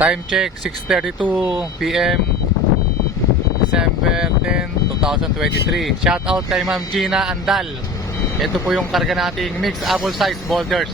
Time check, 6:32 PM, December 10, 2023. Shout out kay Ma'am Gina Andal. Ito po yung karga nating mixed apple size boulders.